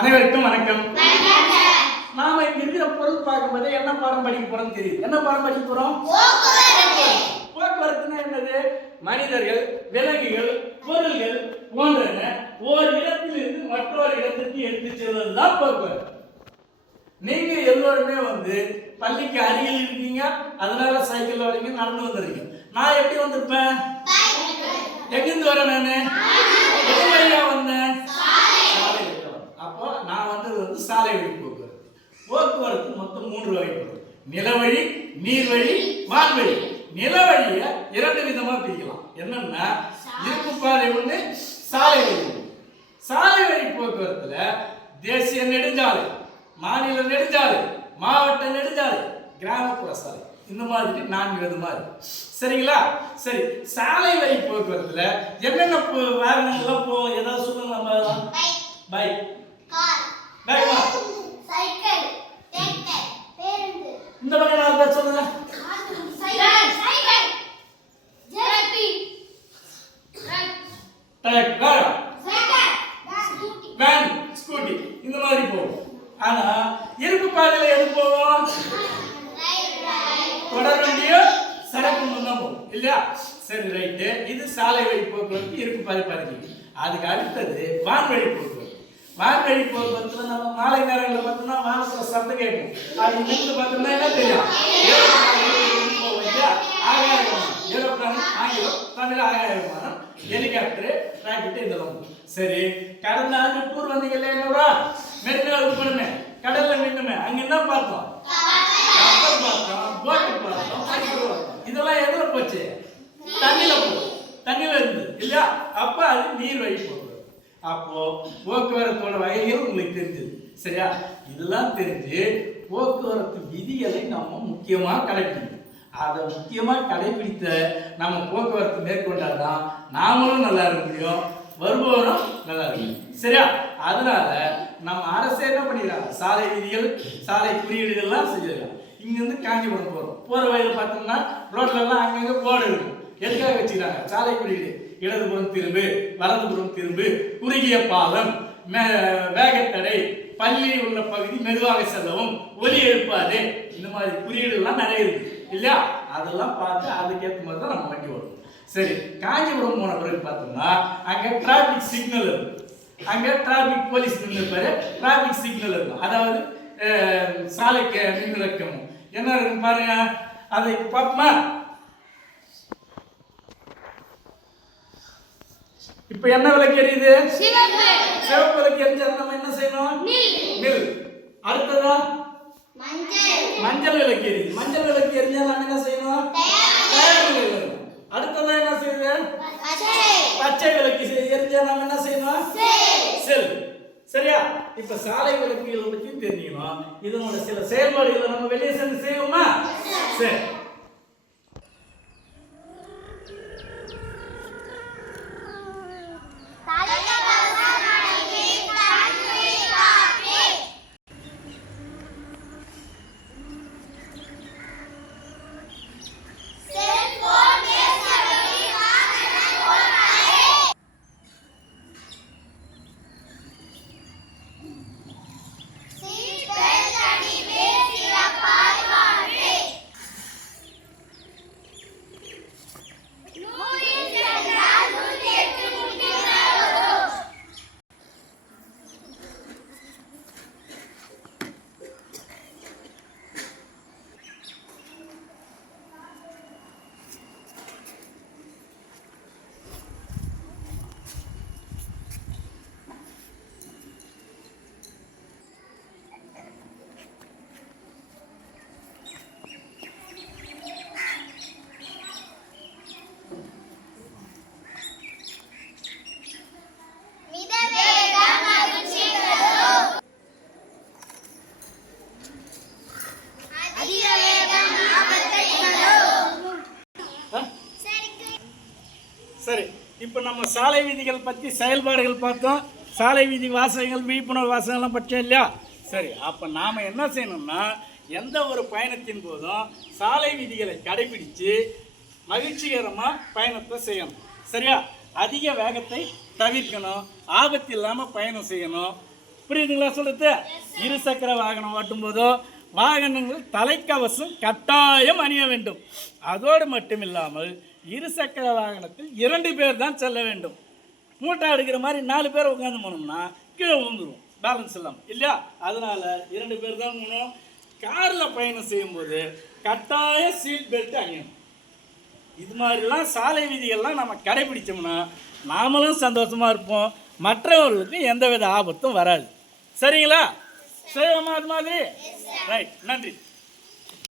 அனைவருக்கும் வணக்கம். நாம இங்க இருக்கிற பொருள் பார்க்கும்போது என்ன பாடம் படிக்க போறோம் தெரியும். என்ன பாடம் படிக்க போறோம்? போக்குவரத்துனா என்னது? மனிதர்கள், விலங்குகள், பொருள்கள் போன்றன ஒரு இடத்திலிருந்து மற்றொரு இடத்திற்கு எடுத்து செல்வதுதான் போக்குவரத்து. நீங்க எல்லோருமே பள்ளிக்கு அருகில் இருக்கீங்க, அதனால சைக்கிள் வரீங்க, நடந்து வந்துடுறீங்க. நான் எப்படி வந்திருப்பேன்? எங்கிருந்து வரேன்? நானு எது வழியா வந்தேன்? அப்போ நான் வந்தது சாலை வழி போக்குவரத்து. போக்குவரத்து மொத்தம் 3 வகைப்படும்: நிலவழி, நீர்வழி, வான்வழி. நிலவழியை 2 விதமா பிரிக்கலாம். என்னன்னா, இருப்பு பாதை ஒண்ணு, சாலை வழி. சாலை வழி போக்குவரத்துல தேசிய நெடுஞ்சாலை, மாநில நெடுஞ்சாலை, மாவட்ட நெடுஞ்சாலை, கிராமப்புற சாலை, இந்த மாதிரி 4 விதமா இருக்கு. சரிங்களா? சரி, சாலை வழி போக்குவரத்துல என்னென்ன வாகனங்கள்லாம் போகும்? ஏதாவது சொல்லுங்க. நம்ம பைக், கார், சைக்கிள், டிராக்டர், பேருந்து. இந்த மாதிரி 4 பேர் சொல்லுங்க. சைக்கிள், ஜெபி, டிராக்டர், வேன், ஸ்கூட்டி, இந்த மாதிரி போகும். ஆனா இருப்பு பாதையில எது போகும்? தொடர் வண்டியோ சரக்கு தான் போகும் இல்லையா? சரி, ரைட்டு. இது சாலை வழி போக்குவரத்து, இருப்பு பாதை பாதைக்கு. அதுக்கு அடுத்தது வான்வழி போக்குவரத்து. வான்வழி போக்குவரத்துல நம்ம மாலை நேரங்களில் பார்த்தோம்னா வானத்துல சத்தம் கேட்கும். அது இங்கிருந்து பார்த்தோம்னா என்ன தெரியும்? ஆகாய விமானம், ஏரோப்ளேன், ஆங்கிலம், தமிழ் ஆகாய விமானம், ஹெலிகாப்டர், ராக்கெட், இதெல்லாம். சரி, கடந்த ஆண்டு டூர் வந்தீங்கல்ல என்னோட மெரினாவுக்கு போனோமே, கடல்ல நின்னுமே, அங்க என்ன பார்த்தோம்? கப்பல் பார்த்தோம், போட்டு பார்த்தோம். இதெல்லாம் எதுல போச்சு? தண்ணியில போகும். தண்ணியில இருந்து இல்லையா? அப்ப அது நீர் வழி போகுது. அப்போ போக்குவரத்தோட வகைகள் உங்களுக்கு தெரிஞ்சது. சரியா? இதெல்லாம் தெரிஞ்சு போக்குவரத்து விதிகளை நம்ம முக்கியமா கடைபிடிக்கணும். அதை முக்கியமா கடைபிடித்த நம்ம போக்குவரத்து மேற்கொண்டாதான் நாமளும் நல்லா இருக்க முடியும், வருபவரும் நல்லா இருக்கும். சரியா? அதனால நம்ம அரசு என்ன பண்ணிடுறாங்க? சாலை விதிகள், சாலை குறியீடுகள்லாம் செஞ்சிருக்காங்க. இங்கிருந்து காஞ்சிபுரம் போற வழியில பார்த்தோம்னா ரோட்ல எல்லாம் அங்கங்க போர்டு இருக்கும். எதுக்காக வச்சுக்கிறாங்க? சாலை குறியீடு. இடதுபுறம் திரும்பு, வலதுபுறம் திரும்பு, குறுகிய பாலம், வேகத்தடை, பள்ளி உள்ள பகுதி மெதுவாக செல்லவும், ஒலி எழுப்பாது, இந்த மாதிரி குறியீடுலாம் நிறைய இருக்கு இல்லையா? அதெல்லாம் பார்த்து அதுக்கேற்ற மாதிரி தான் நம்ம வண்டி ஓடும். சரி, காஞ்சிபுரம் போன பிறகு பார்த்தோம்னா அங்க டிராபிக் சிக்னல் இருக்கும். அங்க டிராபிக் போலீஸ் நின்றுப்பாரு, டிராபிக் சிக்னல் இருக்கும். அதாவது சாலைக்கு மின்விளக்கம் என்ன இருக்கு பாருங்க. அதை பார்ப்போமா? இப்ப என்ன விளக்கு எரியுது? சிவப்பு விளக்கு எரிஞ்சா நம்ம என்ன செய்யணும்? நில். அடுத்ததா மஞ்சள் விளக்கு எரியுது. மஞ்சள் விளக்கு எரிஞ்சா நம்ம என்ன செய்யணும்? அடுத்ததா என்ன செய்யுது? பச்சை விளக்கு எரிஞ்சா நம்ம என்ன செய்யணும்? செல். சரியா? இப்ப சாலை விளக்குகளை பத்தி தெரிஞ்சுக்கணும். இதனோட சில செயல்பாடுகளை நம்ம வெளியே சென்று செய்வோமா? சரி. சரி, இப்போ நம்ம சாலை விதிகள் பற்றி செயல்பாடுகள் பார்த்தோம். சாலை விதி வாசகங்கள், விழிப்புணர்வு வாசகங்கள்லாம் பற்றோம் இல்லையா? சரி, அப்போ நாம் என்ன செய்யணும்னா, எந்த ஒரு பயணத்தின் போதும் சாலை விதிகளை கடைபிடித்து மகிழ்ச்சிகரமாக பயணத்தை செய்யணும். சரியா? அதிக வேகத்தை தவிர்க்கணும், ஆபத்து இல்லாமல் பயணம் செய்யணும், புரியுதுங்களா சொல்றது? இருசக்கர வாகனம் ஓட்டும் போதோ வாகனங்கள் தலைக்கவசம் கட்டாயம் அணிய வேண்டும். அதோடு மட்டும் இல்லாமல் இருசக்கர வாகனத்தில் 2 பேர் தான் செல்ல வேண்டும். மூட்டை எடுக்கிற மாதிரி 4 பேர் உட்காந்து போனோம்னா கீழே விழுந்துருவோம், பேலன்ஸ் இல்லாமல் இல்லையா? அதனால 2 பேர் தான் போகணும். காரில் பயணம் செய்யும்போது கட்டாய சீட் பெல்ட் அணியணும். இது மாதிரிலாம் சாலை விதிகள்லாம் நம்ம கடைபிடிச்சோம்னா நாமளும் சந்தோஷமாக இருப்போம், மற்றவர்களுக்கு எந்தவித ஆபத்தும் வராது. சரிங்களா? செய்வோமா அது மாதிரி? ரைட், நன்றி.